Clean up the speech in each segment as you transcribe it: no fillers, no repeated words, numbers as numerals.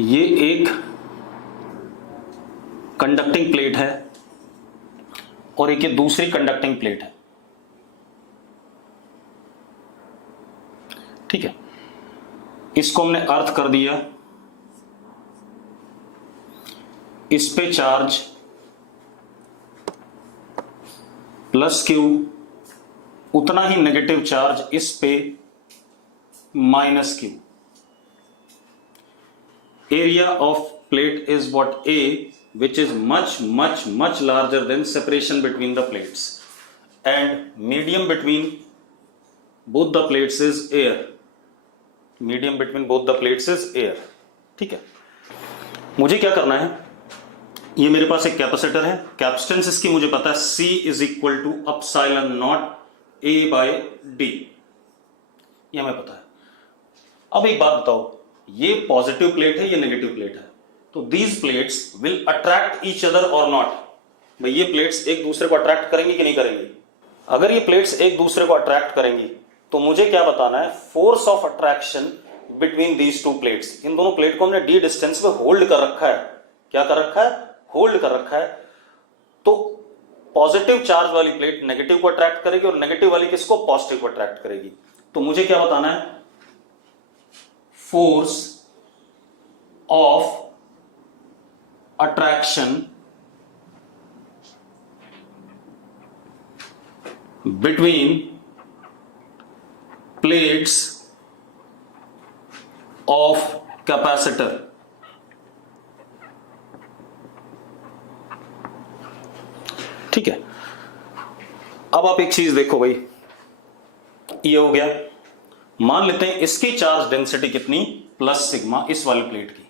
ये एक conducting plate है और एक ये दूसरी कंडक्टिंग प्लेट है। ठीक है, इसको हमने अर्थ कर दिया, इस पे चार्ज प्लस क्यू, उतना ही नेगेटिव चार्ज इस पे minus Q. Area of plate is what A, which is much larger than separation between the plates, and medium between both the plates is air. Medium between both the plates is air. ठीक है, मुझे क्या करना है, ये मेरे पास एक capacitor है, कैपेसिटेंस इसकी मुझे पता है C is equal to epsilon not A by D, ये हमें पता है। अब एक बात बताओ, ये पॉजिटिव प्लेट है, ये नेगेटिव प्लेट है, तो these plates will attract each other और नॉट। भाई ये प्लेट्स एक दूसरे को अट्रैक्ट करेंगी कि नहीं करेंगी? अगर ये प्लेट्स एक दूसरे को अट्रैक्ट करेंगी तो मुझे क्या बताना है, force of attraction between these two plates. इन दोनों प्लेट को हमने डी डिस्टेंस पे होल्ड कर रखा है। क्या कर रखा है? होल्ड कर रखा है। तो पॉजिटिव चार्ज वाली प्लेट नेगेटिव को अट्रैक्ट करेगी और नेगेटिव वाली किसको? पॉजिटिव को अट्रैक्ट करेगी। तो मुझे क्या बताना है, force of attraction between plates of capacitor। ठीक है, अब आप एक चीज देखो भाई, ये हो गया, मान लेते हैं इसकी चार्ज डेंसिटी कितनी? प्लस सिग्मा इस वाली प्लेट की।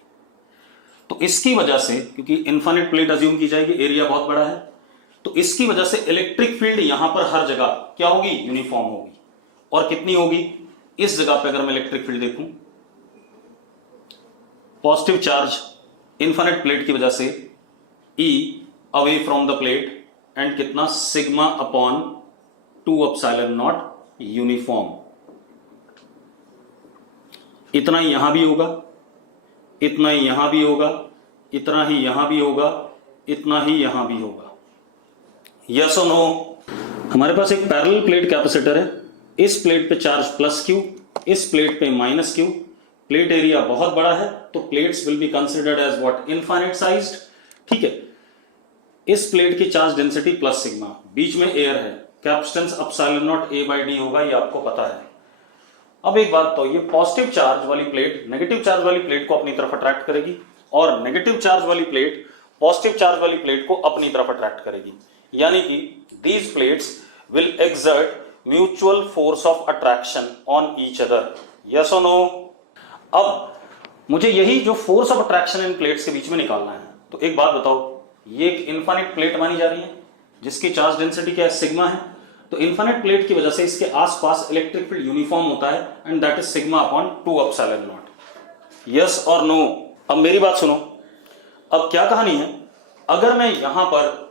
तो इसकी वजह से, क्योंकि इनफाइनाइट प्लेट अज्यूम की जाएगी, एरिया बहुत बड़ा है, तो इसकी वजह से इलेक्ट्रिक फील्ड यहां पर हर जगह क्या होगी? यूनिफॉर्म होगी। और कितनी होगी? इस जगह पे अगर मैं इलेक्ट्रिक फील्ड देखूं, पॉजिटिव चार्ज इनफाइनाइट प्लेट की वजह से E away from the plate, and कितना? Sigma upon 2 epsilon naught uniform. इतना ही यहां भी होगा, इतना ही यहां भी होगा, इतना ही यहां भी होगा, इतना ही यहां भी होगा। यस और नो? हमारे पास एक पैरेलल प्लेट कैपेसिटर है, इस प्लेट पे चार्ज प्लस क्यू, इस प्लेट पे माइनस क्यू। प्लेट एरिया बहुत बड़ा है, तो plates will be considered as what? Infinite sized. ठीक है, इस प्लेट की चार्ज डेंसिटी प्लस सिग्मा, बीच में एयर है, capacitance epsilon not A by D होगा, ये आपको पता है। अब एक बात तो, ये पॉजिटिव चार्ज वाली प्लेट नेगेटिव चार्ज वाली प्लेट को अपनी तरफ अट्रैक्ट करेगी, और नेगेटिव चार्ज वाली प्लेट पॉजिटिव चार्ज वाली प्लेट को अपनी तरफ अट्रैक्ट करेगी। यानी कि these plates will exert mutual force of attraction on each other. Yes और नो? अब मुझे यही जो force of attraction in plates के बीच में निकालना है। तो एक बात बताओ, ये एक इनफाइनाइट प्लेट मानी जा रही है जिसकी चार्ज डेंसिटी क्या है? सिग्मा है। तो इनफाइनाइट प्लेट की वजह से इसके आसपास इलेक्ट्रिक फील्ड यूनिफॉर्म होता है, and that is sigma upon 2 epsilon not. Yes और नो? अब मेरी बात सुनो, अब क्या कहानी है, अगर मैं यहां पर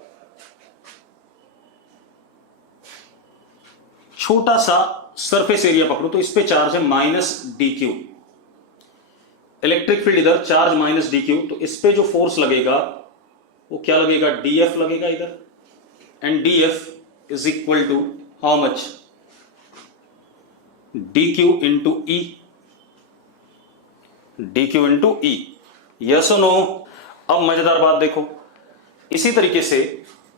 छोटा सा सरफेस एरिया पकड़ूं, तो इस पे चार्ज है माइनस DQ, इलेक्ट्रिक फील्ड इधर, चार्ज माइनस DQ, तो इस पे जो फोर्स लगेगा वो क्या लगेगा? DF लगेगा इधर, and DF is equal to how much? dq into E, dq into E। yes or no? अब मजेदार बात देखो, इसी तरीके से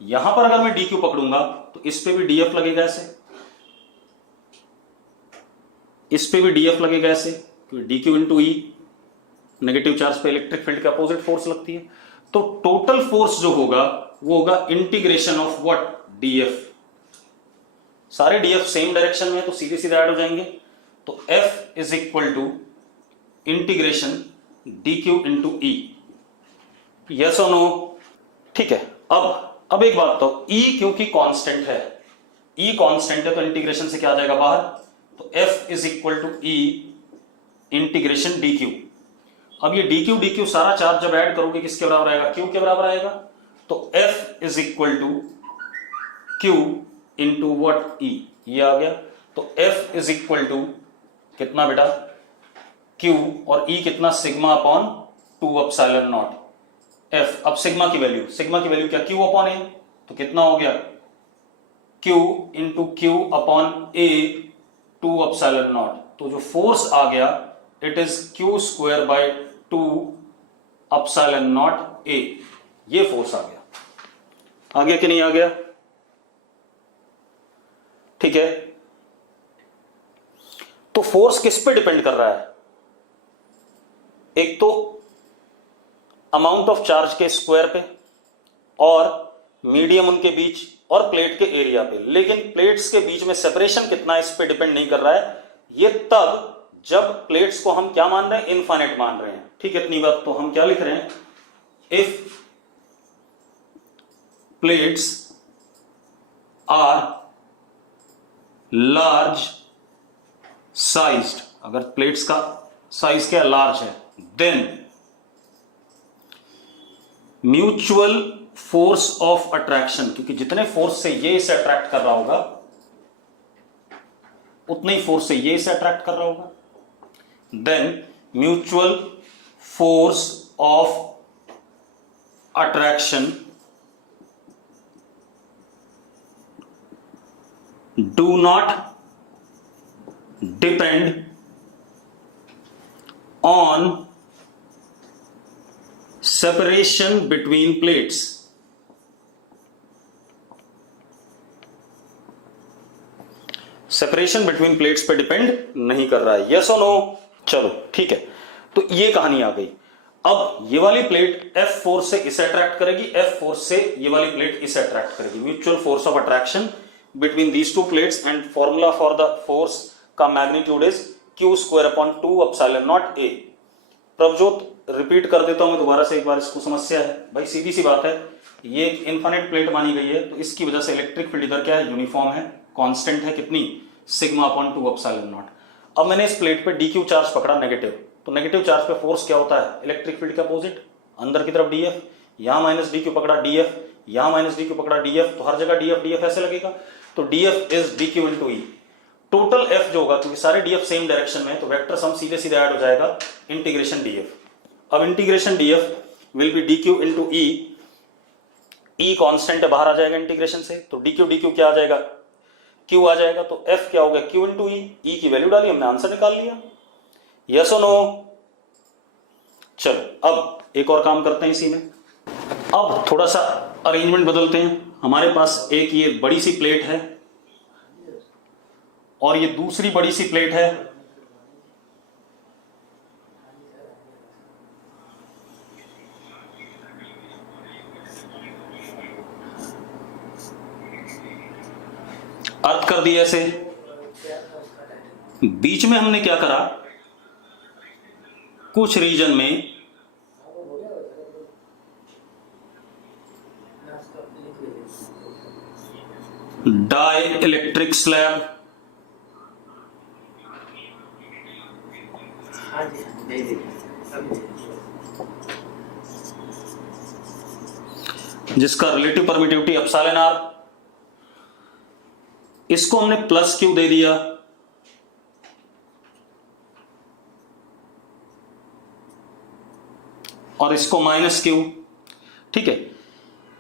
यहां पर अगर मैं dq पकड़ूंगा तो इस पे भी df लगेगा ऐसे, इस पे भी df लगेगा ऐसे, क्योंकि dq into E negative charge पे इलेक्ट्रिक फील्ड के अपोजिट फोर्स लगती है। तो टोटल फोर्स जो होगा वो होगा इंटीग्रेशन ऑफ व्हाट? df। सारे df सेम डायरेक्शन में है तो सीधे सीधे ऐड हो जाएंगे। तो F is equal to integration dq into E। Yes और नो? ठीक है, अब एक बात तो, E क्योंकि कांस्टेंट है, E कांस्टेंट है तो इंटीग्रेशन से क्या आ जाएगा बाहर? तो F is equal to E integration dq। अब ये dq सारा चार्ज जब ऐड करोगे किसके बराबर आएगा? Q के बराबर आएगा। तो F is equal to Q into what? E। ये आ गया। तो F इज इक्वल टू कितना बेटा? Q, और E कितना? Sigma upon two epsilon not F. अब सिग्मा की वैल्यू क्या, क्यू अपॉन ए, तो कितना हो गया Q into Q upon A two epsilon not. तो जो फोर्स आ गया it is Q square by two epsilon not A, ये फोर्स आ गया कि नहीं आ गया? ठीक है, तो फोर्स किस पे डिपेंड कर रहा है? एक तो अमाउंट ऑफ चार्ज के स्क्वायर पे और मीडियम उनके बीच और प्लेट के एरिया पे, लेकिन प्लेट्स के बीच में सेपरेशन कितना इस पे डिपेंड नहीं कर रहा है। ये तब जब प्लेट्स को हम क्या मान रहे हैं, इनफाइनाइट मान रहे हैं। ठीक है, इतनी बात। तो हम क्या लिख रहे हैं, if plates are large sized, अगर प्लेट्स का साइज क्या लार्ज है, then mutual force of attraction, क्योंकि जितने फोर्स से ये इसे अट्रैक्ट कर रहा होगा उतने ही फोर्स से ये इसे अट्रैक्ट कर रहा होगा, then mutual force of attraction do not depend on separation between plates. Separation between plates पे डिपेंड नहीं कर रहा है। यस और नो? चलो ठीक है, तो ये कहानी आ गई। अब ये वाली प्लेट F फोर्स से इसे अट्रैक्ट करेगी, F फोर्स से ये वाली प्लेट इसे अट्रैक्ट करेगी। Mutual force of attraction between these two plates and formula for the force का magnitude is Q square upon two epsilon not a. Prabhjot repeat कर देता हूं मैं दोबारा से एक बार, इसको समस्या है भाई, सीधी सी बात है, ये एक इनफाइनाइट प्लेट मानी गई है, तो इसकी वजह से इलेक्ट्रिक फील्ड इधर क्या है, यूनिफॉर्म है, कांस्टेंट है, कितनी, sigma upon two epsilon not. अब मैंने इस प्लेट पे डीक्यू चार्ज पकड़ा नेगेटिव, तो नेगेटिव चार्ज पे फोर्स क्या होता है, इलेक्ट्रिक फील्ड के अपोजिट, अंदर की तरफ डीएफ। यहां माइनस डी क्यू पकड़ा डीएफ, यहां माइनस डी क्यू पकड़ा डीएफ, तो हर जगह डीएफ डीएफ ऐसे लगेगा, तो DF is D q into E. Total F जो होगा, क्योंकि सारे डीएफ सेम डायरेक्शन में है, तो वेक्टर सम सीधे सीधे ऐड हो जाएगा इंटीग्रेशन डीएफ। अब integration DF will be D q into E, E constant है, बाहर आ जाएगा इंटीग्रेशन से, तो डी क्यू क्या आ जाएगा, क्यू आ जाएगा, तो एफ क्या हो गया, क्यू इंटू ई की वैल्यू डाली, हमने आंसर निकाल लिया। यस और नो? चलो अब एक और काम करते हैं इसी में। अब थोड़ा सा अरेंजमेंट बदलते हैं। हमारे पास एक ये बड़ी सी प्लेट है और ये दूसरी बड़ी सी प्लेट है, अर्थ कर दिया ऐसे। बीच में हमने क्या करा, कुछ रीजन में डाई इलेक्ट्रिक स्लैब, जिसका रिलेटिव परमिटिविटी एप्सिलॉन आर, इसको हमने प्लस क्यू दे दिया, और इसको माइनस क्यू। ठीक है,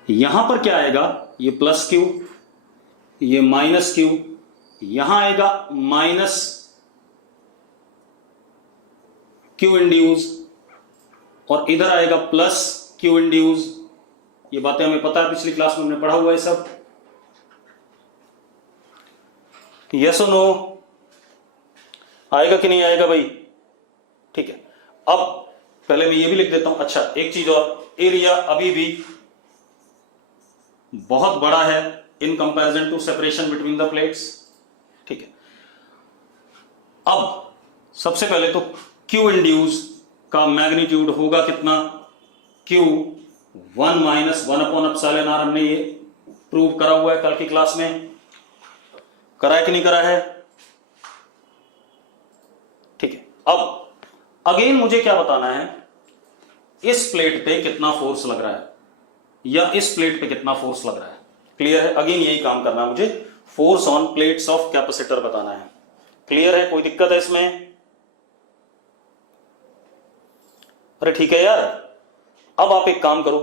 यहां पर क्या आएगा, ये प्लस क्यू, ये माइनस क्यू, यहां आएगा माइनस क्यू इंड्यूस, और इधर आएगा प्लस क्यू इंड्यूस। ये बातें हमें पता है, पिछली क्लास में हमने पढ़ा हुआ है सब। यस और नो? आएगा कि नहीं आएगा भाई? ठीक है, अब पहले मैं ये भी लिख देता हूं। अच्छा, एक चीज और, एरिया अभी भी बहुत बड़ा है in comparison to separation between the plates. ठीक है, अब सबसे पहले तो क्यू इंड्यूस का मैग्नीट्यूड होगा कितना, Q 1 minus 1 upon epsilon R. हमने ये प्रूव करा हुआ है कल की क्लास में, करा है कि नहीं करा है? ठीक है, अब अगेन मुझे क्या बताना है, इस प्लेट पे कितना फोर्स लग रहा है या इस प्लेट पे कितना फोर्स लग रहा है। क्लियर है? अगेन यही काम करना है मुझे, force on plates of capacitor बताना है। क्लियर है? कोई दिक्कत है इसमें? अरे ठीक है यार, अब आप एक काम करो,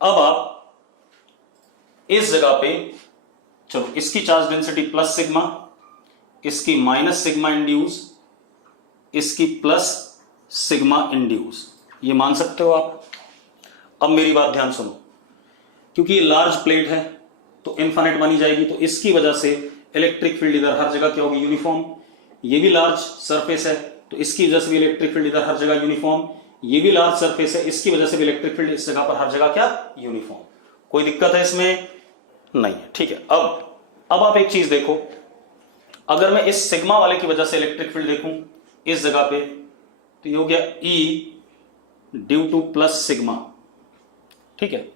अब आप इस जगह पे चलो, इसकी चार्ज डेंसिटी प्लस सिग्मा, इसकी माइनस सिग्मा इंड्यूस, इसकी प्लस सिग्मा इंड्यूस, ये मान सकते हो आप। अब मेरी बात ध्यान सुनो, क्योंकि ये लार्ज प्लेट है तो इनफाइनाइट बनी जाएगी, तो इसकी वजह से इलेक्ट्रिक फील्ड इधर हर जगह क्या होगी, यूनिफॉर्म। ये भी लार्ज सरफेस है तो इसकी वजह से भी इलेक्ट्रिक फील्ड इधर हर जगह यूनिफॉर्म। ये भी लार्ज सरफेस है, इसकी वजह से भी इलेक्ट्रिक फील्ड इस जगह पर हर जगह क्या, यूनिफॉर्म। कोई दिक्कत है इसमें? नहीं है, ठीक है। अब आप एक चीज देखो, अगर मैं इस सिग्मा वाले की वजह से इलेक्ट्रिक फील्ड देखूं इस जगह पे, तो ये हो गया E due to plus sigma, ठीक है,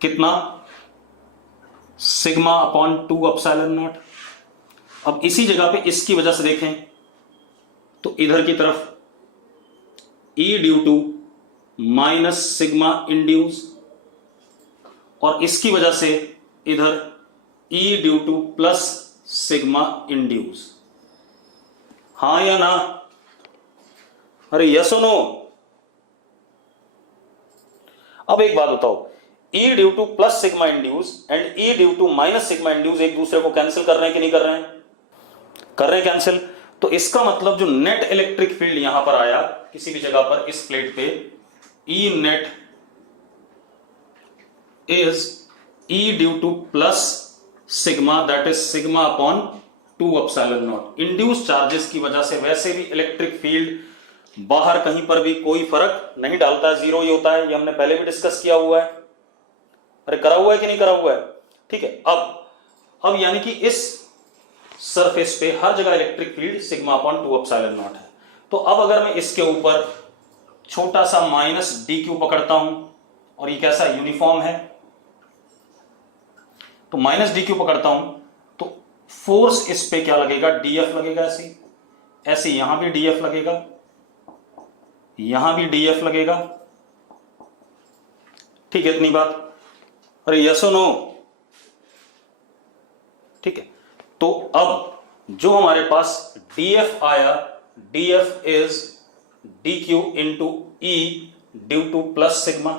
कितना, सिग्मा अपॉन 2 एप्सिलॉन नॉट। अब इसी जगह पे इसकी वजह से देखें तो इधर की तरफ E due to minus sigma induce, और इसकी वजह से इधर E due to plus sigma induce. हाँ या ना? अरे यस और नो? अब एक बात बताओ, E due to plus sigma induce and E due to minus sigma induce एक दूसरे को कैंसिल कर रहे हैं कि नहीं कर रहे हैं? कर रहे हैं कैंसिल। तो इसका मतलब जो नेट इलेक्ट्रिक फील्ड यहां पर आया किसी भी जगह पर इस प्लेट पे, E net is E due to plus sigma, that is sigma upon 2 epsilon not. Induce charges की वजह से वैसे भी इलेक्ट्रिक फील्ड बाहर कहीं पर भी कोई फर्क नहीं डालता है, जीरो ही होता है। ये हमने पहले भी डिस्कस किया हुआ है। अरे करा हुआ है कि नहीं करा हुआ है? ठीक है। अब यानी कि इस सरफेस पे हर जगह electric field sigma upon 2 epsilon not है। तो अब अगर मैं इसके ऊपर छोटा सा माइनस डी क्यू पकड़ता हूं, और ये कैसा यूनिफॉर्म है, तो माइनस डी क्यू पकड़ता हूं तो फोर्स इस पे क्या लगेगा, डीएफ लगेगा। ऐसे ऐसे यहां भी डीएफ लगेगा, यहां भी डीएफ लगेगा, ठीक है, इतनी बात। अरे यस और नो? ठीक है। तो अब जो हमारे पास डीएफ आया, DF is D q into E due to plus sigma.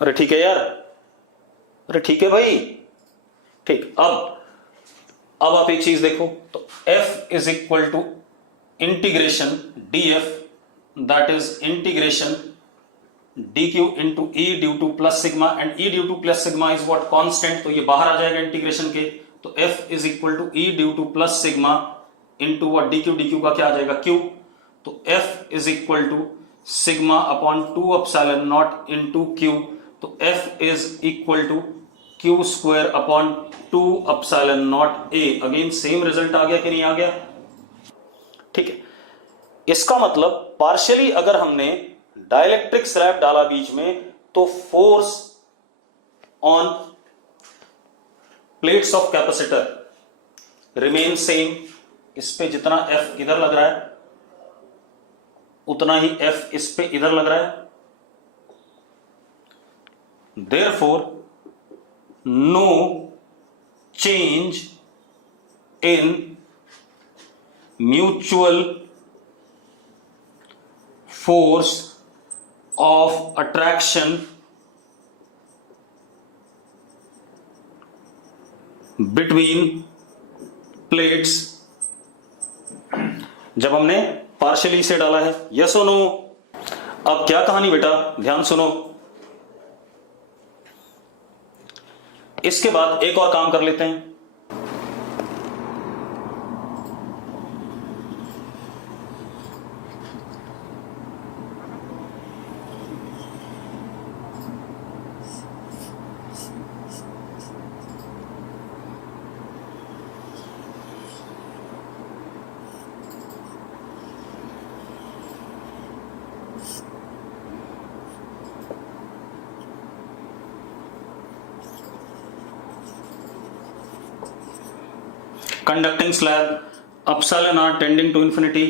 अरे ठीक है यार, अरे ठीक है भाई, ठीक। अब आप एक चीज देखो, तो F is equal to integration df, that is integration dq into e due to plus sigma, and e due to plus sigma is what, constant. तो ये बाहर आ जाएगा इंटीग्रेशन के, तो F is equal to e due to plus sigma into what, dq का क्या आ जाएगा, q। तो F is equal to sigma upon 2 epsilon not into q। तो F is equal to q square upon 2 epsilon not a। Again same result आ गया कि नहीं आ गया? ठीक है। इसका मतलब पार्शियली अगर हमने डाइलेक्ट्रिक स्लैब डाला बीच में, तो force on plates of capacitor remain same. इस पे जितना F इधर लग रहा है उतना ही F इस पे इधर लग रहा है। Therefore, no change in mutual force of attraction between plates, जब हमने पार्शियली से डाला है। यस और नो? अब क्या कहानी बेटा, ध्यान सुनो। इसके बाद एक और काम कर लेते हैं। Conducting slab, epsilon R tending to infinity,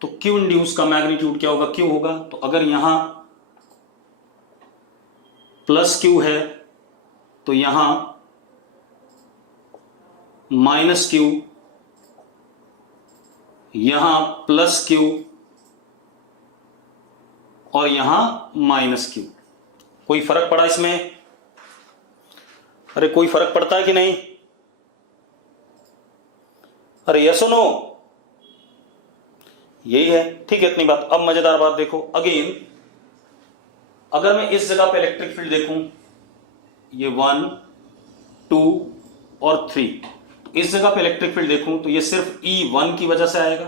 तो क्यू इंड्यूस का मैग्नीट्यूड क्या होगा, क्यू होगा। तो अगर यहां प्लस क्यू है तो यहां माइनस क्यू यहां प्लस क्यू और यहां माइनस क्यू। कोई फर्क पड़ा इसमें? अरे कोई फर्क पड़ता है कि नहीं? अरे यस और नो? यही है, ठीक है, इतनी बात। अब मजेदार बात देखो अगेन, अगर मैं इस जगह पे इलेक्ट्रिक फील्ड देखूं, ये 1 2 और 3, इस जगह पे इलेक्ट्रिक फील्ड देखूं तो ये सिर्फ E1 की वजह से आएगा,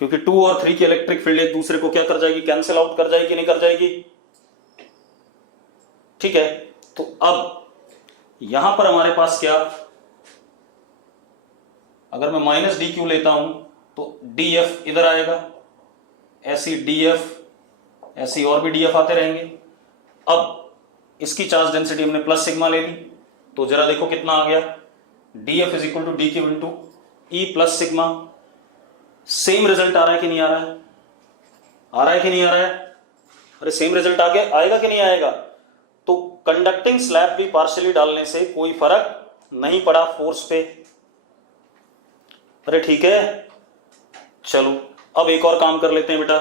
क्योंकि 2 और 3 की इलेक्ट्रिक फील्ड एक दूसरे को क्या कर जाएगी, कैंसिल आउट कर जाएगी, नहीं कर जाएगी? ठीक है, तो अब यहां पर हमारे पास क्या, अगर मैं माइनस डी क्यू लेता हूं तो डी एफ इधर आएगा, ऐसी डी एफ, ऐसी और भी डी एफ आते रहेंगे। अब इसकी चार्ज डेंसिटी हमने प्लस सिग्मा ले ली, तो जरा देखो कितना आ गया, d f is equal to d q into e plus sigma. Same result आ रहा है कि नहीं आ रहा है? आ रहा है कि नहीं आ रहा है? अरे सेम रिजल्ट आ गया, आएगा कि नहीं आएगा? तो कंडक्टिंग स्लैब भी पार्शियली डालने से कोई फर्क नहीं पड़ा फोर्स पे। अरे ठीक है, चलो अब एक और काम कर लेते हैं बेटा।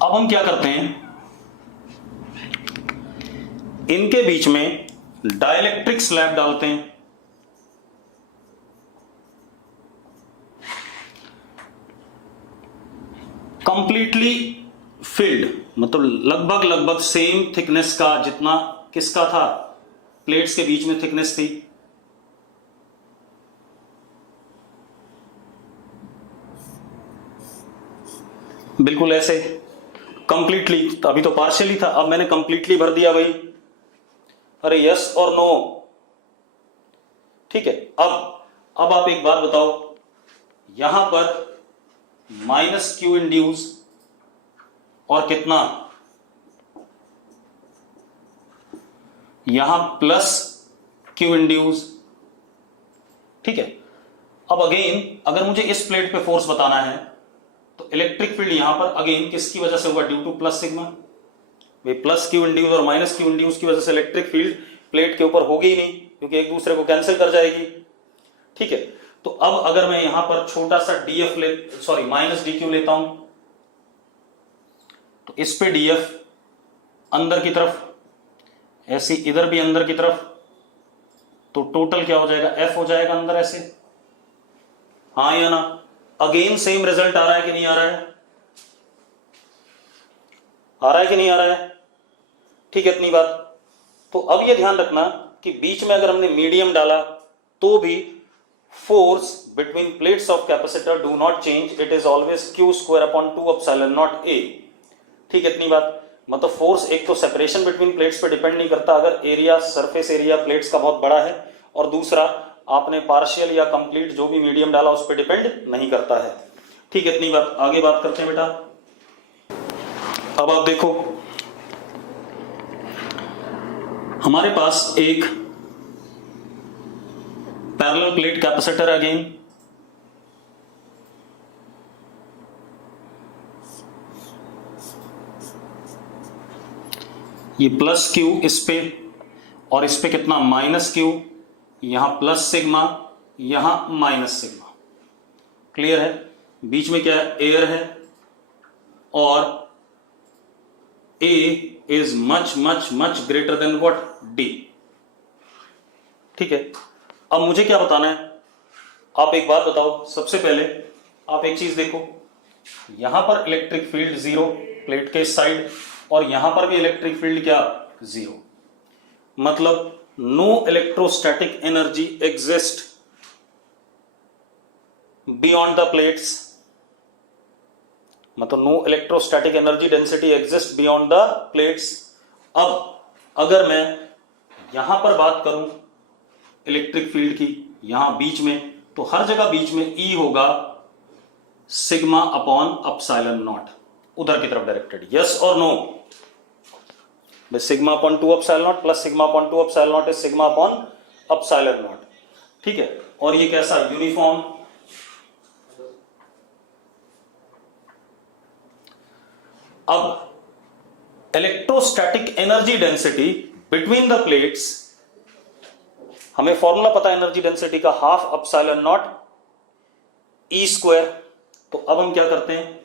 अब हम क्या करते हैं, इनके बीच में डाइलेक्ट्रिक स्लैब डालते हैं। कंप्लीटली फिल्ड, मतलब लगभग लगभग सेम थिकनेस का, जितना किसका था, प्लेट्स के बीच में थिकनेस थी। बिल्कुल ऐसे कंप्लीटली, अभी तो पार्शियली था, अब मैंने कंप्लीटली भर दिया भाई। अरे यस और नो? ठीक है, अब आप एक बात बताओ, यहां पर माइनस क्यू इंड्यूस और कितना, यहां प्लस क्यू इंड्यूस। ठीक है, अब अगेन अगर मुझे इस प्लेट पे फोर्स बताना है तो इलेक्ट्रिक फील्ड यहां पर अगेन किसकी वजह से होगा, due to plus sigma. Way plus Q induce और माइनस क्यू इंड्यूस की वजह से इलेक्ट्रिक फील्ड प्लेट के ऊपर होगी ही नहीं, क्योंकि एक दूसरे को कैंसिल कर जाएगी। ठीक है, तो अब अगर मैं यहां पर छोटा सा डीएफ माइनस डी क्यू लेता हूं, तो इस पे डीएफ अंदर की तरफ, ऐसे इधर भी अंदर की तरफ, तो टोटल क्या हो जाएगा, एफ हो जाएगा अंदर ऐसे। हाँ या ना? अगेन सेम रिजल्ट आ रहा है कि नहीं आ रहा है? आ रहा है कि नहीं आ रहा है? ठीक है, इतनी बात। तो अब ये ध्यान रखना कि बीच में अगर हमने मीडियम डाला तो भी force between plates of capacitor do not change, it is always Q square upon 2 epsilon not a. ठीक है, इतनी बात। मतलब फोर्स एक तो सेपरेशन बिटवीन प्लेट्स पे डिपेंड नहीं करता अगर एरिया, सरफेस एरिया प्लेट्स का बहुत बड़ा है, और दूसरा आपने पार्शियल या कंप्लीट जो भी मीडियम डाला उस पर डिपेंड नहीं करता है। ठीक है, इतनी बात। आगे बात करते हैं बेटा। अब आप देखो, हमारे पास एक पैरेलल प्लेट कैपेसिटर अगेन, ये प्लस क्यू इस पे, और इस पे कितना, माइनस क्यू, यहां प्लस सिग्मा, यहां माइनस सिग्मा। क्लियर है? बीच में क्या है, एयर है, और A is much much much greater than what, D। ठीक है, अब मुझे क्या बताना है, आप एक बात बताओ। सबसे पहले आप एक चीज देखो, यहां पर इलेक्ट्रिक फील्ड जीरो प्लेट के साइड, और यहां पर भी इलेक्ट्रिक फील्ड क्या, जीरो। मतलब no electrostatic energy exist beyond the plates, मतलब no electrostatic energy density exist beyond the plates. अब अगर मैं यहां पर बात करूं इलेक्ट्रिक फील्ड की, यहां बीच में, तो हर जगह बीच में E होगा सिग्मा अपॉन एप्सिलॉन नॉट, उधर की तरफ डायरेक्टेड। यस और no? Sigma upon 2 epsilon not plus sigma upon 2 epsilon not is sigma upon epsilon not. ठीक है, और ये कैसा, यूनिफॉर्म अब electrostatic energy density between the plates, हमें फॉर्मूला पता है एनर्जी डेंसिटी का, half epsilon not E square. तो अब हम क्या करते हैं,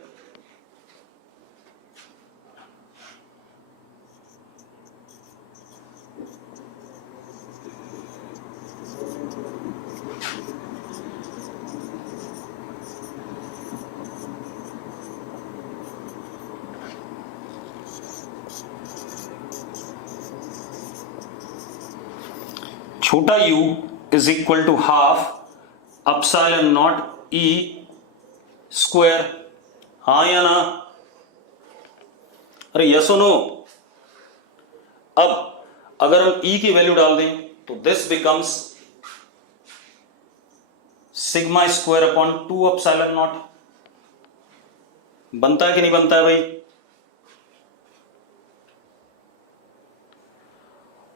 छोटा u is equal to half epsilon not E square. हाँ या ना? अरे यस और नो? अब अगर हम e की वैल्यू डाल दें तो this becomes sigma square upon 2 epsilon not. बनता है कि नहीं बनता है भाई?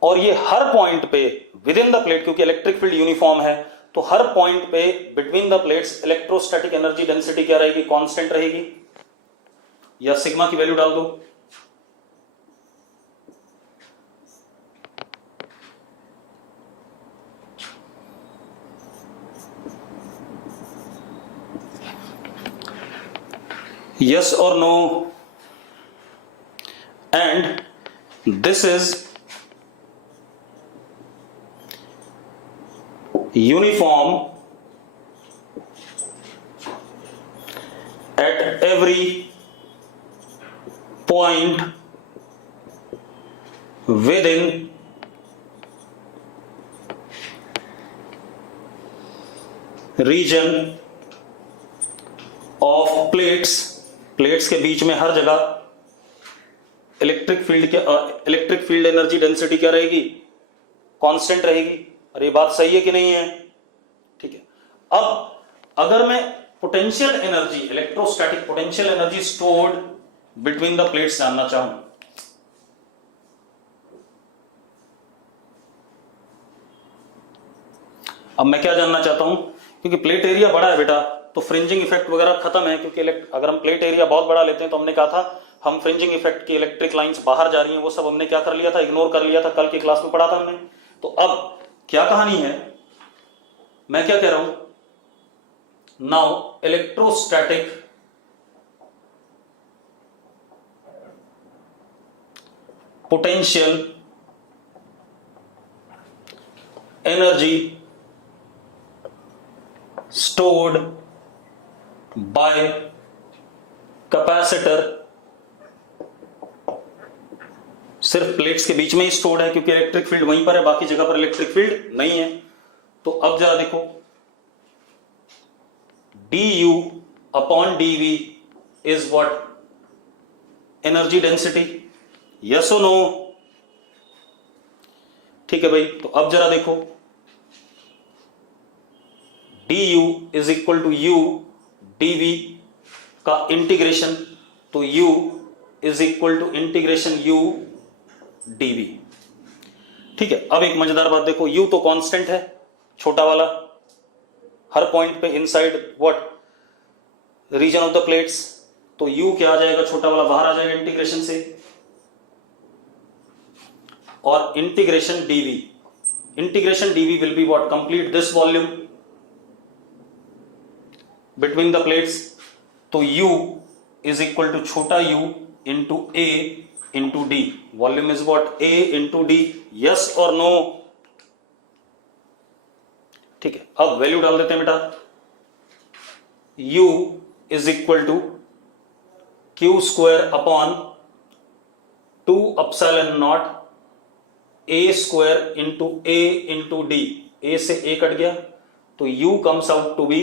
और ये हर पॉइंट पे विद इन द प्लेट, क्योंकि इलेक्ट्रिक फील्ड यूनिफॉर्म है, तो हर पॉइंट पे between the plates electrostatic energy density क्या रहेगी? कांस्टेंट रहेगी। या सिग्मा की वैल्यू डाल दो। यस और no? And this is uniform at every point within region of plates। Plates के बीच में हर जगह इलेक्ट्रिक फील्ड एनर्जी डेंसिटी क्या रहेगी? कांस्टेंट रहेगी। अरे ये बात सही है कि नहीं है? ठीक है। अब अगर मैं potential energy, electrostatic potential energy stored between the plates जानना चाहूं, अब मैं क्या जानना चाहता हूं, क्योंकि प्लेट एरिया बड़ा है बेटा, तो फ्रिंजिंग इफेक्ट वगैरह खत्म है। क्योंकि अगर हम प्लेट एरिया बहुत बड़ा लेते हैं तो हमने कहा था हम फ्रिंजिंग इफेक्ट की इलेक्ट्रिक लाइंस बाहर जा रही हैं, वो सब हमने क्या कर लिया था? इग्नोर कर लिया था। कल की क्लास में पढ़ा था हमने। तो अब क्या कहानी है, मैं क्या कह रहा हूं, now electrostatic potential energy stored bye capacitor, सिर्फ प्लेट्स के बीच में ही स्टोर्ड है, क्योंकि इलेक्ट्रिक फील्ड वहीं पर है, बाकी जगह पर इलेक्ट्रिक फील्ड नहीं है। तो अब जरा देखो, du upon dv is what? Energy density. Yes और नो? ठीक है भाई। तो अब जरा देखो, du is equal to u dv का इंटीग्रेशन, तो u is equal to integration u dv। ठीक है। अब एक मजेदार बात देखो, u तो कांस्टेंट है, छोटा वाला, हर पॉइंट पे inside what? Region of the plates. तो u क्या आ जाएगा? छोटा वाला बाहर आ जाएगा इंटीग्रेशन से, और integration dv will be what? Complete this volume between the plates. तो u इज इक्वल टू छोटा u into a into d। Volume is what? a into d। Yes और नो? ठीक है। अब वैल्यू डाल देते हैं बेटा, u is equal to Q square upon 2 epsilon not a square into a into d। a से a कट गया, तो u comes out to B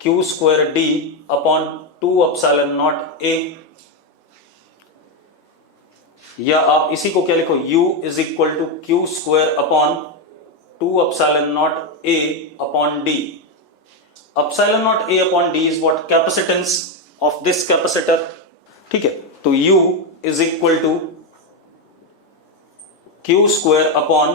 Q square d upon 2 epsilon not a। या आप इसी को क्या लिखो, u is equal to Q square upon 2 epsilon not a upon d। Epsilon not a upon d is what? Capacitance of this capacitor. ठीक है। तो u is equal to Q square upon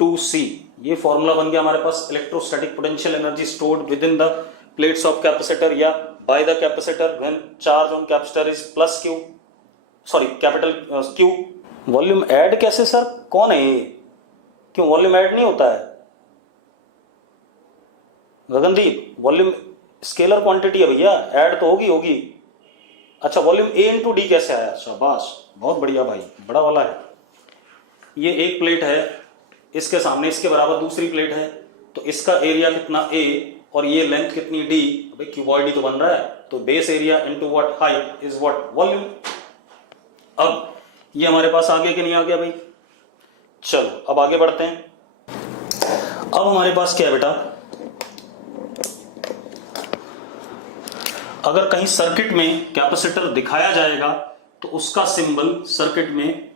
2c। ये formula बन गया हमारे पास electrostatic potential energy stored within the plates of capacitor या by the capacitor when charge on capacitor is plus q। Sorry capital Q. Volume add कैसे sir, कौन है ये, क्यों वॉल्यूम ऐड नहीं होता है गगनदीप? वॉल्यूम स्केलर क्वांटिटी है भैया, ऐड तो होगी। अच्छा वॉल्यूम ए इंटू डी कैसे आया, शाबाश बहुत बढ़िया भाई, बड़ा वाला है। ये एक प्लेट है, इसके सामने इसके बराबर दूसरी प्लेट है, तो इसका एरिया कितना ए और ये लेंथ कितनी डी, भाई क्यूबॉइड ही तो बन रहा है, तो base area into what height is what volume. अब ये हमारे पास आ गया कि नहीं आ गया भाई? चलो अब आगे बढ़ते हैं। अब हमारे पास क्या है बेटा, अगर कहीं सर्किट में कैपेसिटर दिखाया जाएगा तो उसका सिंबल सर्किट में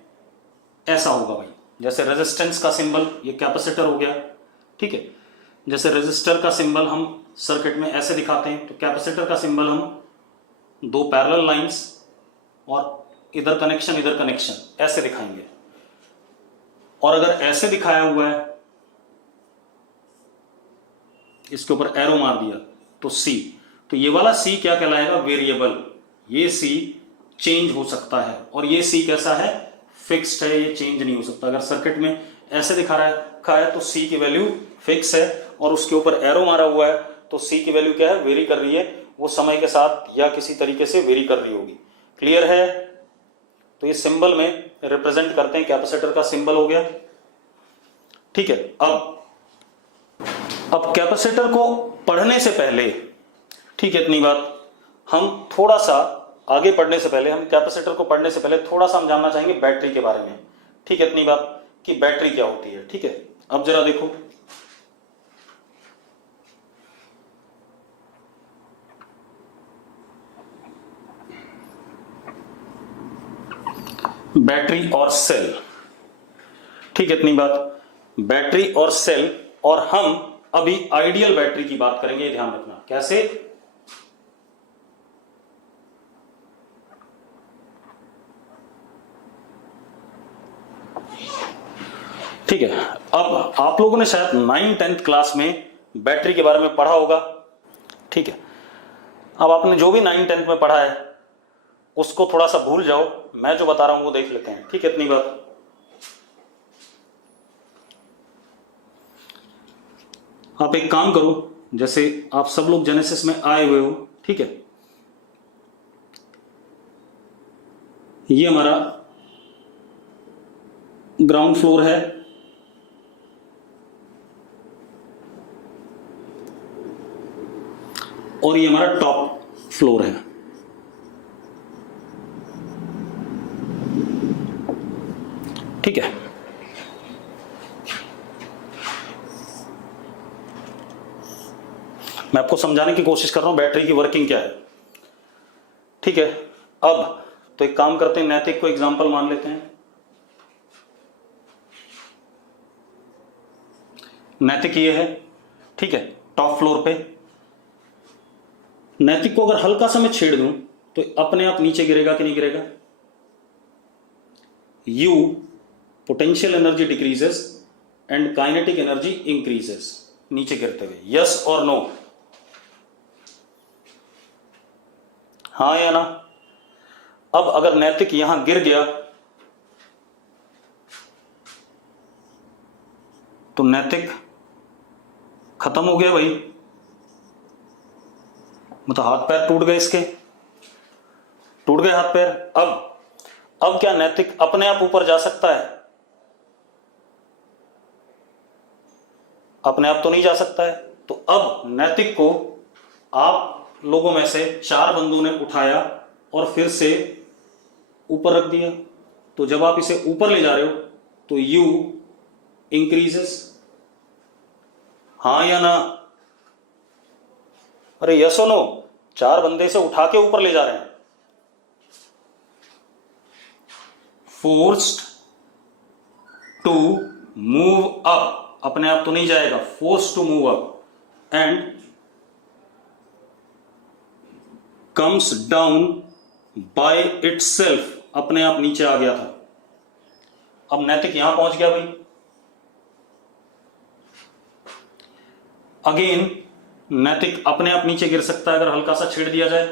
ऐसा होगा भाई, जैसे रेजिस्टेंस का सिंबल ये कैपेसिटर हो गया, ठीक है। जैसे रेजिस्टर का सिंबल हम सर्किट में ऐसे दिखाते हैं, तो कैपेसिटर का सिंबल हम दो पैरेलल लाइंस और इधर कनेक्शन ऐसे दिखाएंगे। और अगर ऐसे दिखाया हुआ है, इसके ऊपर एरो मार दिया तो सी, तो ये वाला सी क्या कहलाएगा, वेरिएबल। ये सी चेंज हो सकता है और ये सी कैसा है, फिक्स्ड है, ये चेंज नहीं हो सकता। अगर सर्किट में ऐसे दिखा रखा है तो सी की वैल्यू फिक्स है, और उसके ऊपर एरो मारा हुआ है तो सी की वैल्यू क्या है, वेरी कर रही है, वो समय के साथ या किसी तरीके से वेरी कर रही होगी। क्लियर है? तो ये सिंबल में रिप्रेजेंट करते हैं, कैपेसिटर का सिंबल हो गया, ठीक है। अब कैपेसिटर को पढ़ने से पहले, ठीक है, इतनी बात हम थोड़ा सा आगे पढ़ने से पहले, हम कैपेसिटर को पढ़ने से पहले थोड़ा सा हम जानना चाहेंगे बैटरी के बारे में, ठीक है, इतनी बात कि बैटरी क्या होती है, ठीक है। अब जरा देखो, बैटरी और सेल, ठीक है, इतनी बात, बैटरी और सेल। और हम अभी आइडियल बैटरी की बात करेंगे, ध्यान रखना कैसे। ठीक है, अब आप लोगों ने शायद 9th-10th क्लास में बैटरी के बारे में पढ़ा होगा, ठीक है। अब आपने जो भी 9th-10th में पढ़ा है उसको थोड़ा सा भूल जाओ, मैं जो बता रहा हूं वो देख लेते हैं, ठीक है, इतनी बात। आप एक काम करो, जैसे आप सब लोग जेनेसिस में आए हुए हो, ठीक है, ये हमारा ग्राउंड फ्लोर है, और ये हमारा टॉप फ्लोर है, ठीक है। मैं आपको समझाने की कोशिश कर रहा हूं बैटरी की वर्किंग क्या है, ठीक है। अब तो एक काम करते हैं, नैतिक को एग्जांपल मान लेते हैं। नैतिक ये है, ठीक है, टॉप फ्लोर पे। नैतिक को अगर हल्का सा मैं छेड़ दूं तो अपने आप नीचे गिरेगा कि नहीं गिरेगा? You potential energy decreases and kinetic energy increases, नीचे गिरते हुए, यस और नो, हाँ या ना? अब अगर नैतिक यहां गिर गया तो नैतिक खत्म हो गया भाई, मतलब हाथ पैर टूट गए, इसके टूट गए हाथ पैर। अब क्या नैतिक अपने आप ऊपर जा सकता है? अपने आप तो नहीं जा सकता है। तो अब नैतिक को आप लोगों में से 4 बंदों ने उठाया और फिर से ऊपर रख दिया, तो जब आप इसे ऊपर ले जा रहे हो तो यू इंक्रीजेस, हाँ या ना? अरे यस और नो? 4 बंदे से उठा के ऊपर ले जा रहे हैं, फोर्स्ड टू मूव अप, अपने आप तो नहीं जाएगा, force to move up, and comes down by itself, अपने आप नीचे आ गया था। अब नैतिक यहां पहुंच गया भाई। अगेन नैतिक अपने आप नीचे गिर सकता है अगर हल्का सा छेड़ दिया जाए,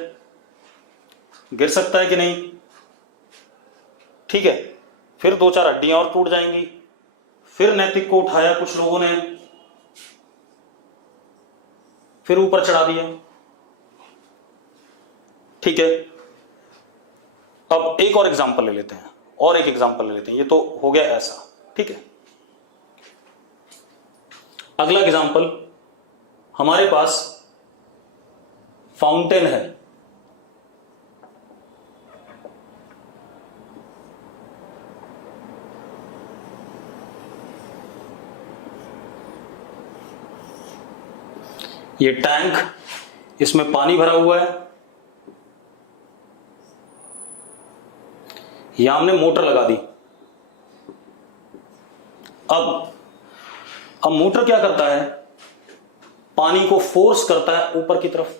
गिर सकता है कि नहीं? ठीक है, फिर 2-4 हड्डियां और टूट जाएंगी, फिर नैतिक को उठाया कुछ लोगों ने, फिर ऊपर चढ़ा दिया। ठीक है, अब एक और एग्जांपल ले लेते हैं, और एक एग्जांपल ले लेते हैं। ये तो हो गया ऐसा, ठीक है। अगला एग्जांपल, हमारे पास फाउंटेन है, ये टैंक, इसमें पानी भरा हुआ है, यहां हमने मोटर लगा दी। अब मोटर क्या करता है, पानी को फोर्स करता है ऊपर की तरफ,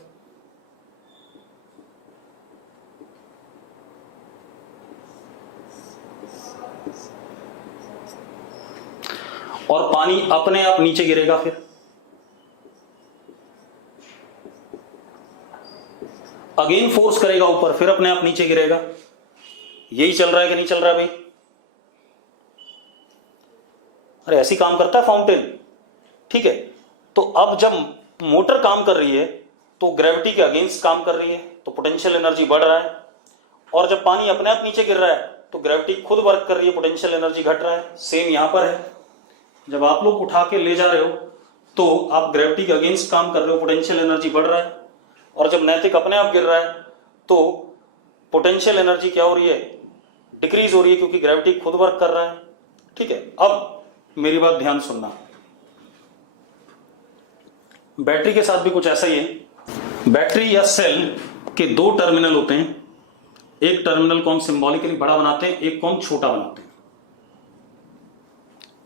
और पानी अपने आप नीचे गिरेगा, फिर अगेन फोर्स करेगा ऊपर, फिर अपने आप नीचे गिरेगा। यही चल रहा है कि नहीं चल रहा है भाई? अरे ऐसी काम करता है फाउंटेन, ठीक है। तो अब जब मोटर काम कर रही है तो ग्रेविटी के अगेंस्ट काम कर रही है, तो पोटेंशियल एनर्जी बढ़ रहा है, और जब पानी अपने आप नीचे गिर रहा है तो ग्रेविटी खुद वर्क कर रही है, पोटेंशियल एनर्जी घट रहा है। सेम यहां पर है, जब आप लोग उठा के ले जा रहे हो तो आप ग्रेविटी के अगेंस्ट काम कर रहे हो, पोटेंशियल एनर्जी बढ़ रहा है, और जब नैतिक अपने आप गिर रहा है तो पोटेंशियल एनर्जी क्या हो रही है, डिक्रीज हो रही है, क्योंकि ग्रेविटी खुद वर्क कर रहा है। ठीक है, अब मेरी बात ध्यान सुनना, बैटरी के साथ भी कुछ ऐसा ही है। बैटरी या सेल के 2 टर्मिनल होते हैं, एक टर्मिनल को हम सिंबॉलिकली बड़ा बनाते हैं, एक को हम छोटा बनाते हैं।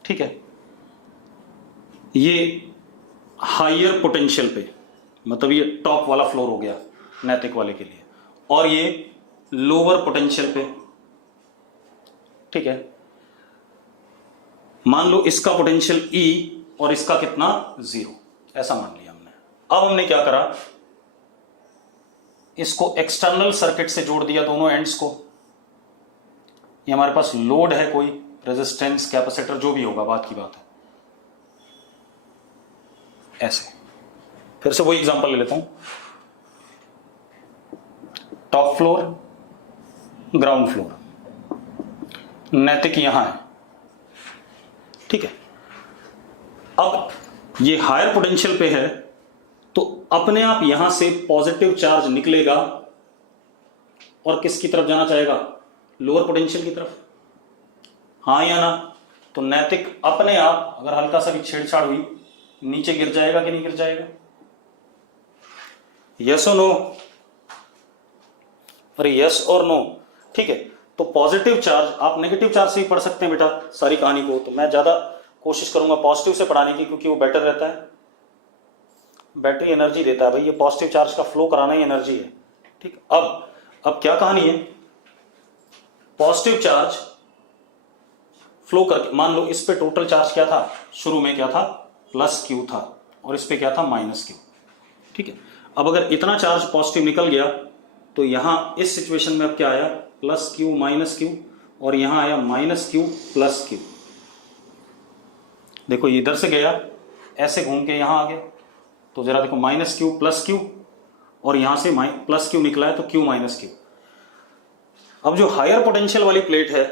ठीक है, ये हायर पोटेंशियल पे, मतलब ये टॉप वाला फ्लोर हो गया नैतिक वाले के लिए, और ये लोअर पोटेंशियल पे। ठीक है, मान लो इसका पोटेंशियल E और इसका कितना 0, ऐसा मान लिया हमने। अब हमने क्या करा, इसको एक्सटर्नल सर्किट से जोड़ दिया, दोनों एंड्स को। ये हमारे पास लोड है, कोई रेजिस्टेंस, कैपेसिटर, जो भी होगा, बात की बात है। ऐसे फिर से वही एग्जांपल ले लेता हूं, टॉप फ्लोर, ग्राउंड फ्लोर, नैतिक यहां है। ठीक है, अब ये हायर पोटेंशियल पे है तो अपने आप यहां से पॉजिटिव चार्ज निकलेगा और किसकी तरफ जाना चाहेगा, लोअर पोटेंशियल की तरफ, हाँ या ना? तो नैतिक अपने आप अगर हल्का सा भी छेड़छाड़ हुई नीचे गिर जाएगा कि नहीं गिर जाएगा? यस और नो? अरे यस और नो। ठीक है, तो पॉजिटिव चार्ज, आप नेगेटिव चार्ज से ही पढ़ सकते हैं बेटा सारी कहानी को, तो मैं ज्यादा कोशिश करूंगा पॉजिटिव से पढ़ाने की, क्योंकि वो बेटर रहता है। बैटरी एनर्जी देता है भाई, ये पॉजिटिव चार्ज का फ्लो कराना ही एनर्जी है। ठीक, अब क्या कहानी है, पॉजिटिव चार्ज फ्लो करके, मान लो इस पे टोटल चार्ज क्या था, शुरू में क्या था, +Q था, और इस पे क्या था, -Q। ठीक है, अब अगर इतना चार्ज पॉजिटिव निकल गया तो यहां इस सिचुएशन में अब क्या आया, +Q -Q, और यहां आया -Q +Q। देखो ये इधर से गया, ऐसे घूम के यहां आ गया, तो जरा देखो -Q +Q, और यहां से +Q निकला है, तो Q -Q। अब जो हायर पोटेंशियल वाली प्लेट है,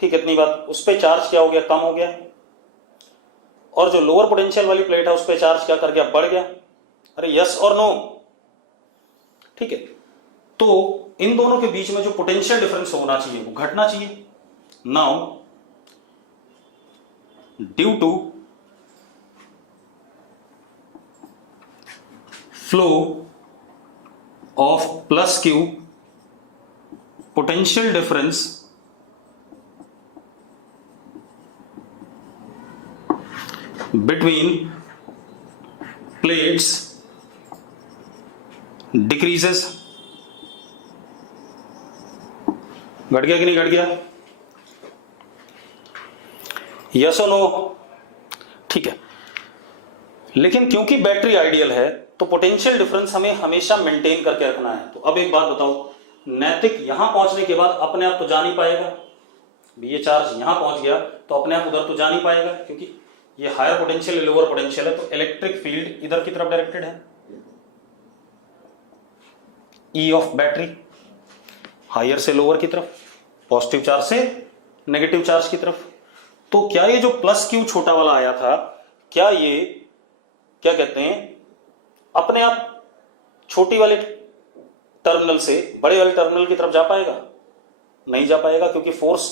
ठीक है, इतनी बात, उस पर चार्ज क्या हो गया, कम हो गया, और जो लोअर पोटेंशियल वाली प्लेट है उस पर चार्ज क्या कर गया, बढ़ गया। अरे यस और नो? ठीक है, तो इन दोनों के बीच में जो पोटेंशियल डिफरेंस होना चाहिए वो घटना चाहिए। Now due to flow of +Q, potential difference between plates decreases। घट गया कि नहीं घट गया? यस और नो? ठीक है, लेकिन क्योंकि बैटरी आइडियल है तो पोटेंशियल डिफरेंस हमें हमेशा मेंटेन करके रखना है। तो अब एक बात बताओ, नैतिक यहां पहुंचने के बाद अपने आप तो जा नहीं पाएगा, भी ये चार्ज यहां पहुंच गया तो अपने आप उधर तो जा नहीं पाएगा, क्योंकि ये हायर पोटेंशियल लोअर पोटेंशियल है, तो इलेक्ट्रिक फील्ड इधर की तरफ डायरेक्टेड है, ई ऑफ बैटरी हायर से लोअर की तरफ, पॉजिटिव चार्ज से नेगेटिव चार्ज की तरफ। तो क्या ये जो प्लस क्यू छोटा वाला आया था, क्या ये क्या कहते हैं अपने आप छोटी वाले टर्मिनल से बड़े वाले टर्मिनल की तरफ जा पाएगा? नहीं जा पाएगा, क्योंकि फोर्स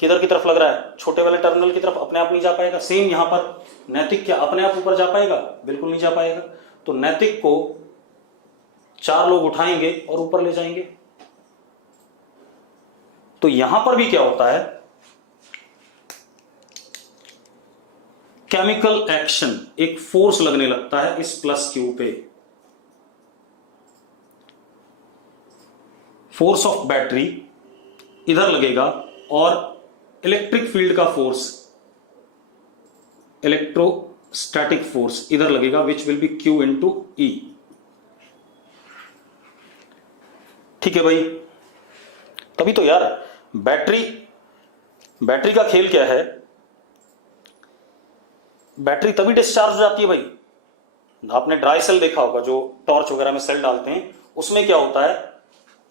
किधर की तरफ लग रहा है, छोटे वाले टर्मिनल की तरफ, अपने आप नहीं जा पाएगा। सेम यहां पर नैतिक क्या अपने आप ऊपर जा पाएगा? बिल्कुल नहीं जा पाएगा। तो नैतिक को 4 लोग उठाएंगे और ऊपर ले जाएंगे। तो यहां पर भी क्या होता है, केमिकल एक्शन, एक फोर्स लगने लगता है इस प्लस क्यू पे, फोर्स ऑफ बैटरी इधर लगेगा और इलेक्ट्रिक फील्ड का फोर्स, इलेक्ट्रोस्टैटिक फोर्स इधर लगेगा, which will be q into e. ठीक है भाई, तभी तो यार बैटरी का खेल क्या है, बैटरी तभी डिस्चार्ज हो जाती है भाई। आपने ड्राई सेल देखा होगा, जो टॉर्च वगैरह में सेल डालते हैं, उसमें क्या होता है,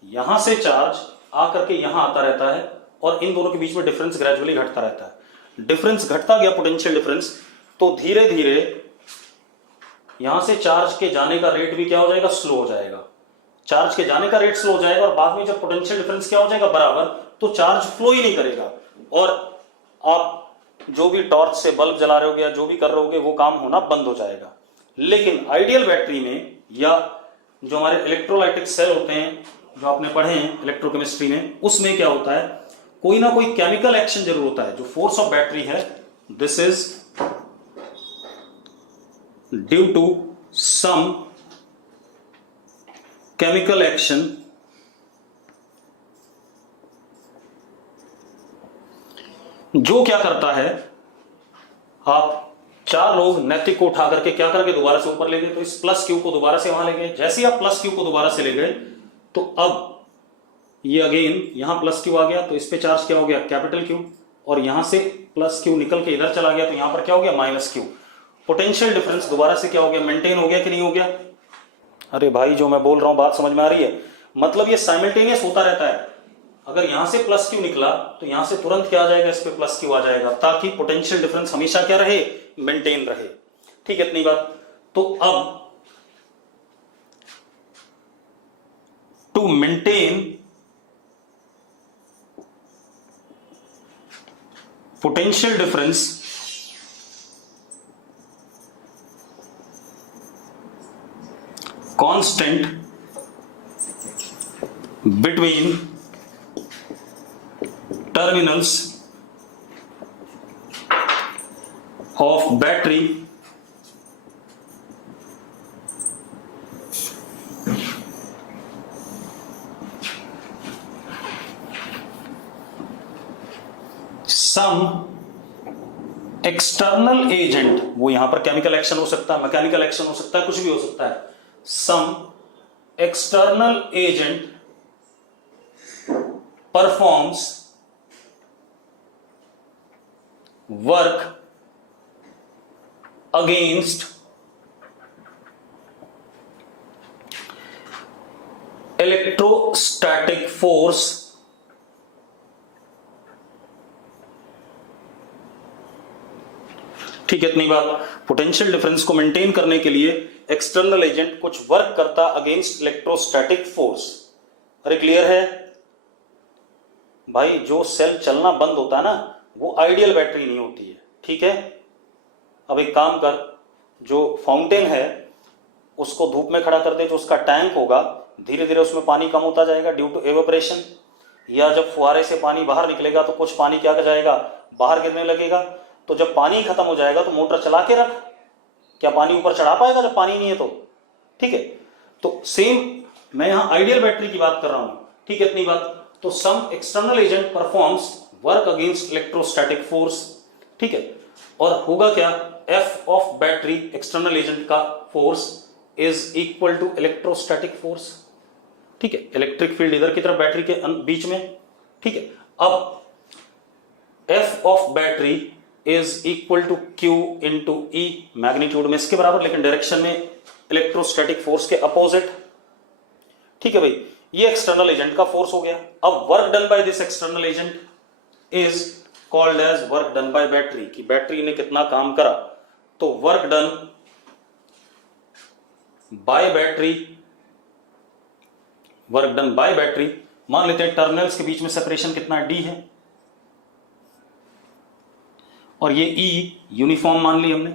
यहां से चार्ज आकर के यहां आता रहता है और इन दोनों के बीच में डिफरेंस ग्रेजुअली घटता रहता है। डिफरेंस घटता गया, पोटेंशियल डिफरेंस, तो धीरे धीरे यहां से चार्ज के जाने का रेट भी क्या हो जाएगा, स्लो हो जाएगा। चार्ज के जाने का रेट स्लो हो जाएगा और बाद में जब पोटेंशियल डिफरेंस क्या हो जाएगा, बराबर, तो चार्ज फ्लो ही नहीं करेगा और आप जो भी टॉर्च से बल्ब जला रहे होगे या जो भी कर रहे होगे वो काम होना बंद हो जाएगा। लेकिन आइडियल बैटरी में या जो हमारे इलेक्ट्रोलाइटिक सेल होते हैं, जो आपने पढ़े हैं इलेक्ट्रोकेमिस्ट्री में, उसमें क्या होता है, कोई ना कोई केमिकल एक्शन जरूर होता है। जो फोर्स ऑफ बैटरी है, this is due to some chemical action जो क्या करता है, आप 4 लोग नैतिक को उठा करके क्या करके दोबारा से ऊपर ले गए, तो इस प्लस क्यू को दोबारा से वहां ले गए। जैसे ही आप प्लस क्यू को दोबारा से ले गए तो अब ये अगेन यहां प्लस क्यू आ गया, तो इस पे चार्ज क्या हो गया, कैपिटल क्यू, और यहां से प्लस क्यू निकल के इधर चला गया, तो यहां पर क्या हो गया, माइनस क्यू। पोटेंशियल डिफरेंस दोबारा से क्या हो गया, मेंटेन हो गया कि नहीं हो गया? अरे भाई, जो मैं बोल रहा हूं बात समझ में आ रही है? मतलब ये साइमल्टेनियस होता रहता है। अगर यहां से प्लस क्यू निकला तो यहां से तुरंत क्या आ जाएगा, इस पे प्लस क्यू आ जाएगा, ताकि पोटेंशियल डिफरेंस हमेशा क्या रहे, मेंटेन रहे। ठीक है, इतनी बात। तो अब to maintain potential difference constant between terminals of battery some external agent, वो यहां पर केमिकल एक्शन हो सकता है, मैकेनिकल एक्शन हो सकता है, कुछ भी हो सकता है। some external agent performs work against electrostatic force ठीक है, इतनी बात। पोटेंशियल डिफरेंस को मेंटेन करने के लिए एक्सटर्नल एजेंट कुछ वर्क करता अगेंस्ट इलेक्ट्रोस्टैटिक फोर्स। अरे क्लियर है भाई? जो सेल चलना बंद होता है ना, वो आइडियल बैटरी नहीं होती है। ठीक है, अब एक काम कर, जो फाउंटेन है उसको धूप में खड़ा कर दे, जो उसका टैंक होगा धीरे धीरे उसमें पानी कम होता जाएगा ड्यू टू एवेपोरेशन, या जब फुहारे से पानी बाहर निकलेगा तो कुछ पानी क्या कर जाएगा, बाहर गिरने लगेगा। तो जब पानी खत्म हो जाएगा तो मोटर चला के रख, क्या पानी ऊपर चढ़ा पाएगा जब पानी नहीं है तो? ठीक है, तो सेम मैं यहां आइडियल बैटरी की बात कर रहा हूं। ठीक है, इतनी बात। तो some external agent performs work against electrostatic force. ठीक है, और होगा क्या, F of battery external agent का force is equal to electrostatic force. ठीक है, इलेक्ट्रिक फील्ड इधर की तरफ बैटरी के बीच में। ठीक है, अब F of battery is equal to Q into E, magnitude में इसके बराबर लेकिन डायरेक्शन में इलेक्ट्रोस्टैटिक फोर्स के अपोजिट। ठीक है भाई, ये एक्सटर्नल एजेंट का फोर्स हो गया। अब work done by this external agent is called as work done by battery, कि बैटरी ने कितना काम करा। तो work done by battery, work done by battery, मान लेते हैं टर्मिनल्स के बीच में सेपरेशन कितना डी है और ये ई यूनिफॉर्म मान ली हमने।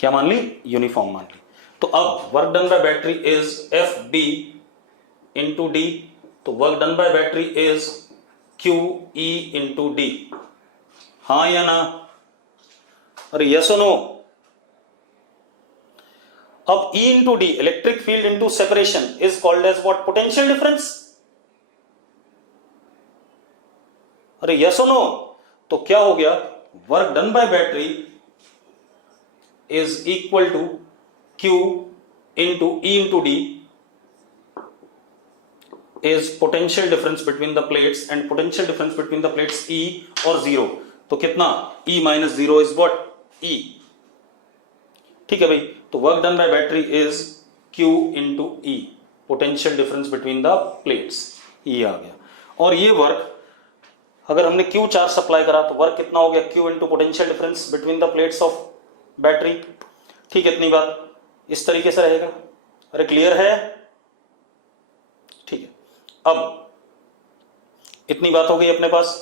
क्या मान ली? यूनिफॉर्म मान ली। तो अब work done by battery is F b into d, तो work done by battery is q e into d. हाँ या ना? अरे यस और नो? अब E into d, electric field into separation, is called as what? Potential difference. अरे yes और no? तो क्या हो गया? Work done by battery is equal to Q into E into d is potential difference between the plates, and potential difference between the plates E और 0, तो कितना? E minus 0 is what? E। ठीक है भाई, तो work done by battery is Q into E, potential difference between the plates, E आ गया। और ये वर्क अगर हमने Q चार्ज सप्लाई करा तो वर्क कितना हो गया? Q into potential difference between the plates of battery. ठीक है, इतनी बात इस तरीके से रहेगा। अरे क्लियर है? ठीक है, अब इतनी बात हो गई अपने पास।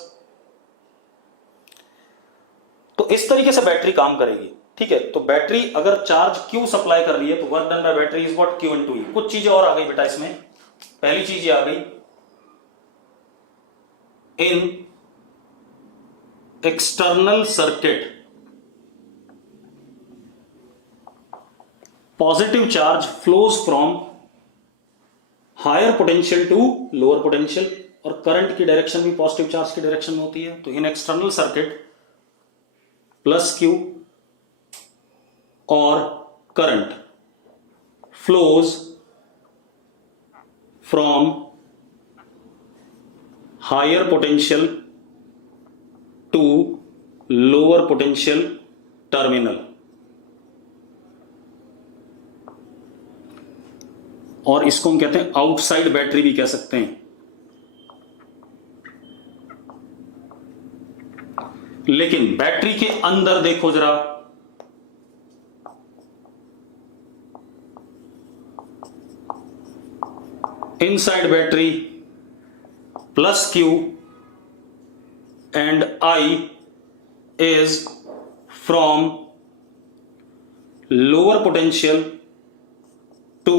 तो इस तरीके से बैटरी काम करेगी। ठीक है, तो बैटरी अगर चार्ज Q सप्लाई कर रही है तो work done by battery is what? Q into E। कुछ चीजें और आ गई बेटा इसमें। पहली चीज ये आ गई, in external circuit positive charge flows from higher potential to lower potential, और करंट की डायरेक्शन भी पॉजिटिव चार्ज की डायरेक्शन में होती है। तो in external circuit plus Q और current flows from higher potential to lower potential terminal, और इसको हम कहते हैं आउटसाइड बैटरी भी कह सकते हैं। लेकिन बैटरी के अंदर देखो जरा, inside battery plus Q and I is from lower potential to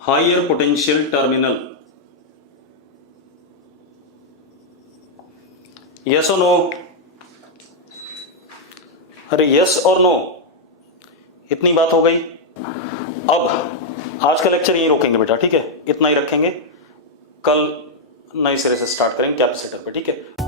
higher potential terminal. Yes or no? अरे यस और नो, इतनी बात हो गई। अब आज का लेक्चर यहीं रोकेंगे बेटा, ठीक है? इतना ही रखेंगे, कल नए सिरे से स्टार्ट करेंगे कैपेसिटर पे, ठीक है?